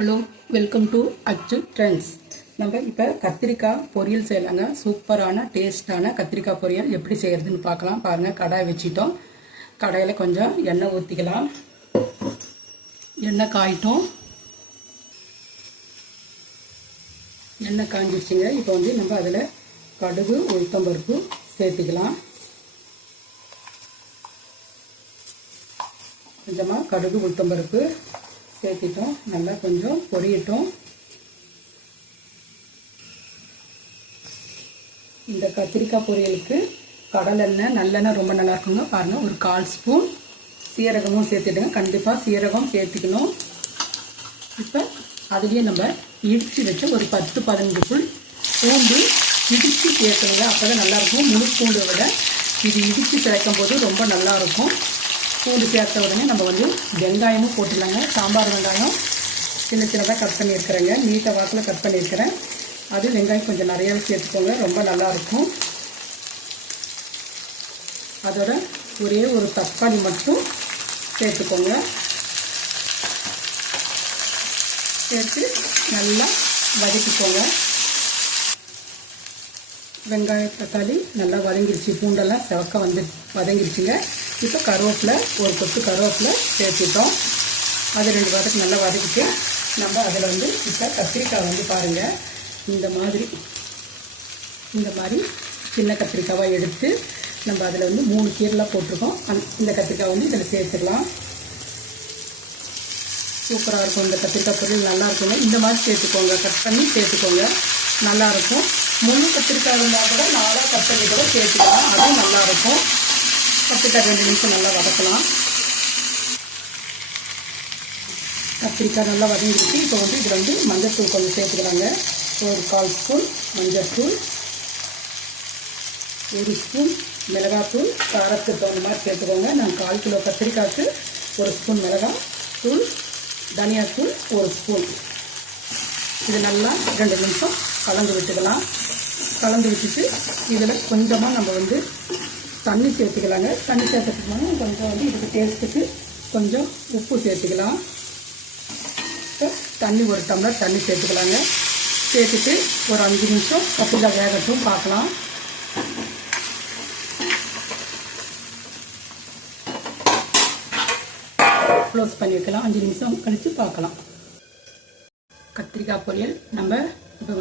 Hello, welcome to அச்சு trends. நம்ம இப்போ கத்திரிக்காய் பொரியல் செய்யலாங்க. சூப்பரான டேஸ்டான கத்திரிக்காய் பொரியல் எப்படி செய்யறதுன்னு பார்க்கலாம். பாருங்கள், கடாய் வச்சிட்டோம். கடாயில் கொஞ்சம் எண்ணெய் ஊற்றிக்கலாம். எண்ணெய் காயிட்டோம். எண்ணெய் காஞ்சிடுச்சுங்க. இப்போ நம்ம அதில் கடுகு உளுத்தம்பருப்பு சேர்த்துக்கலாம். கொஞ்சமாக கடுகு உளுத்தம்பருப்பு சேர்த்திட்டோம். நல்லா கொஞ்சம் பொரியட்டும். இந்த கத்திரிக்காய் பொரியலுக்கு கடலெண்ணெய் நல்லெண்ணெய் ரொம்ப நல்லா இருக்குங்க. பாருங்கள், ஒரு 1/4 ஸ்பூன் சீரகமும் சேர்த்துட்டுங்க. கண்டிப்பாக சீரகம் சேர்த்துக்கணும். இப்போ அதுலேயே நம்ம இடித்து வச்ச ஒரு 10-15 பூண்டு இடித்து சேர்க்கணுங்க. அப்போ தான் நல்லாயிருக்கும். முழு பூண்டை விட இது இடித்து சேர்க்கும் போது ரொம்ப நல்லாயிருக்கும். பூண்டு சேர்த்த உடனே நம்ம வெங்காயமும் போட்டுடலாங்க. சாம்பார் வெங்காயம் சின்ன சின்னதாக கட் பண்ணியிருக்கிறேங்க. நீட்டை வாக்கில் கட் பண்ணியிருக்கிறேன். அது வெங்காயம் கொஞ்சம் நிறையாவே சேர்த்துக்கோங்க, ரொம்ப நல்லாயிருக்கும். அதோட ஒரே ஒரு தக்காளி மட்டும் சேர்த்துக்கோங்க. சேர்த்து நல்லா வதக்கிக்கோங்க. வெங்காயம் தக்காளி நல்லா வதங்கிருச்சு. பூண்டெல்லாம் செவக்க வதங்கிருச்சுங்க. இப்போ கருவேப்பிலை, ஒரு கொத்து கருவேப்பிலை சேர்த்துட்டோம். அது 2 வாரத்துக்கு நல்லா வதக்கிட்டு நம்ம அதில் இப்போ கத்திரிக்காய் பாருங்கள், இந்த மாதிரி சின்ன கத்திரிக்காவாக எடுத்து நம்ம அதில் 3 கீரைலாம் போட்டிருக்கோம். இந்த கத்திரிக்காய் இதில் சேர்த்துக்கலாம். சூப்பராக இருக்கும். இந்த கத்திரிக்காய் பொரியல் நல்லா இருக்குங்க. இந்த மாதிரி சேர்த்துக்கோங்க, கட் பண்ணி சேர்த்துக்கோங்க, நல்லாயிருக்கும். முழு கத்திரிக்காய் இருந்தால் கூட 4 கட் பண்ணி கூட சேர்த்துக்கலாம், அதுவும் நல்லாயிருக்கும். கத்திரிக்காய் 2 நிமிஷம் நல்லா வதக்கலாம். கத்திரிக்காய் நல்லா வதங்கிடுச்சு. இப்போ இதில் மஞ்சள்தூள் கொஞ்சம் சேர்த்துக்கலாங்க. ஒரு 1/4 ஸ்பூன் மஞ்சள்தூள், 1 ஸ்பூன் மிளகாத்தூள், காரத்துக்கு தகுந்த மாதிரி சேர்த்துக்கோங்க. நான் 1/4 கிலோ கத்திரிக்காய்க்கு 1 ஸ்பூன் மிளகாத்தூள், தனியாத்தூள் 1 ஸ்பூன். இது நல்லா 2 நிமிஷம் கலந்து விட்டுக்கலாம். கலந்து விட்டுட்டு இதில் கொஞ்சமாக நம்ம தண்ணி சேர்த்துக்கலாங்க. தண்ணி சேர்த்துக்கணும். கொஞ்சம் இதுக்கு டேஸ்ட்டுக்கு கொஞ்சம் உப்பு சேர்த்துக்கலாம். இப்போ தண்ணி 1 டம்ளர் தண்ணி சேர்த்துக்கலாங்க. சேர்த்துட்டு ஒரு 5 நிமிஷம் கத்திரிக்காய் வேகட்டும் பார்க்கலாம். க்ளோஸ் பண்ணி வைக்கலாம். 5 நிமிஷம் கழித்து பார்க்கலாம். கத்திரிக்காய் பொரியல் நம்ம இப்போ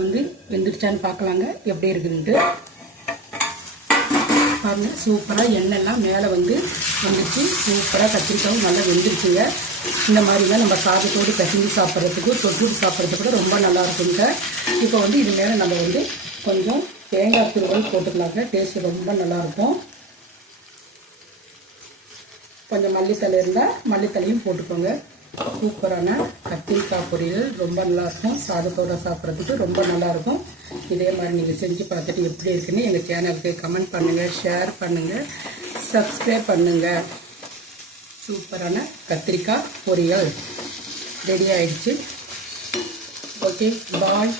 வெந்துடுச்சான்னு பார்க்கலாங்க, எப்படி இருக்குதுன்ட்டு. பாருங்கள், சூப்பராக எண்ணெய்லாம் மேலே வந்துச்சு. சூப்பராக கத்திரிக்காயும் நல்லா வெந்துருச்சுங்க. இந்த மாதிரிலாம் நம்ம சாதத்தோடு கசிஞ்சு சாப்பிட்றதுக்கு, தொட்டு சாப்பிட்றதுக்கு கூட ரொம்ப நல்லா இருக்குங்க. இப்போ இது மேலே நம்ம கொஞ்சம் தேங்காய் துருவல் போட்டுக்கலாங்க. டேஸ்ட்டு ரொம்ப நல்லாயிருக்கும். கொஞ்சம் மல்லித்தலை இருந்தால் மல்லித்தலையும் போட்டுக்கோங்க. சூப்பரான கத்திரிக்காய் பொரியல் ரொம்ப நல்லாயிருக்கும். சாதத்தோடு சாப்பிட்றதுக்கு ரொம்ப நல்லாயிருக்கும். இதே மாதிரி நீங்கள் செஞ்சு பார்த்துட்டு எப்படி இருக்குன்னு எங்கள் சேனலுக்கு கமெண்ட் பண்ணுங்கள், ஷேர் பண்ணுங்கள், சப்ஸ்கிரைப் பண்ணுங்கள். சூப்பரான கத்திரிக்காய் பொரியல் ரெடி ஆகிடுச்சு. ஓகே, பாய்.